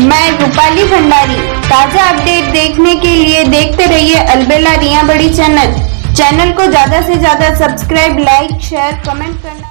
मैं रूपाली भंडारी। ताजा अपडेट देखने के लिए देखते रहिए अलबेला रिया बड़ी चैनल को ज्यादा से ज्यादा सब्सक्राइब, लाइक, शेयर, कमेंट करना।